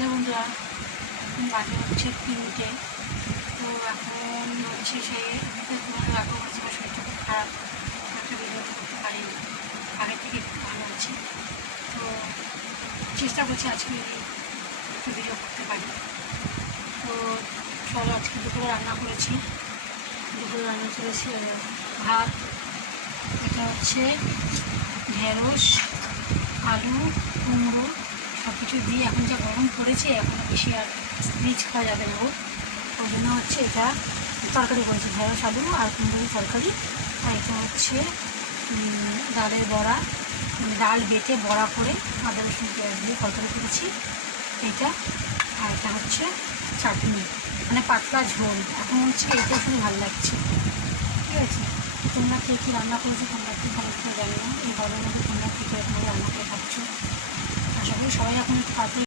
Hello বন্ধুরা, এখন বাজে হচ্ছে 3টে। তো এখন হচ্ছে সে তোমাদের রাখবো বলছে আমার শরীরটা খুব খারাপ, একটা ভিডিও করতে পারিনি। আগে থেকে একটু ভালো আছি, তো চেষ্টা করছি আজকে একটু ভিডিও করতে পারি। তো চলো, আজকে দুপুরে রান্না করেছি। দুপুরে রান্না করেছি ভাত, এটা হচ্ছে ঢেঁড়স, আলু, কুমড়ো সব কিছু দিয়ে। এখন যা গরম পড়েছে, এখনও বেশি আর রিচ খাওয়া যাবে না, ওই জন্য হচ্ছে এটা তরকারি করেছি, ঢেঁড়স, আলু আর কুমড়োর তরকারি। আর এটা হচ্ছে ডালের বড়া, ডাল বেটে বড়া করে আদা রসুন পেঁয়াজ দিয়ে তরকারি করেছি এইটা। আর এটা হচ্ছে চাটনি, মানে পাতলা ঝোল। এখন হচ্ছে এটা শুনে ভালো লাগছে। ঠিক আছে, তোমরা কে কী রান্না করেছো তোমরা একটু ভালো করে জানো। এই গরমের মধ্যে তোমরা কী করে রান্না করে খাচ্ছ। আশা করি সবাই এখন একটু তাড়াতাড়ি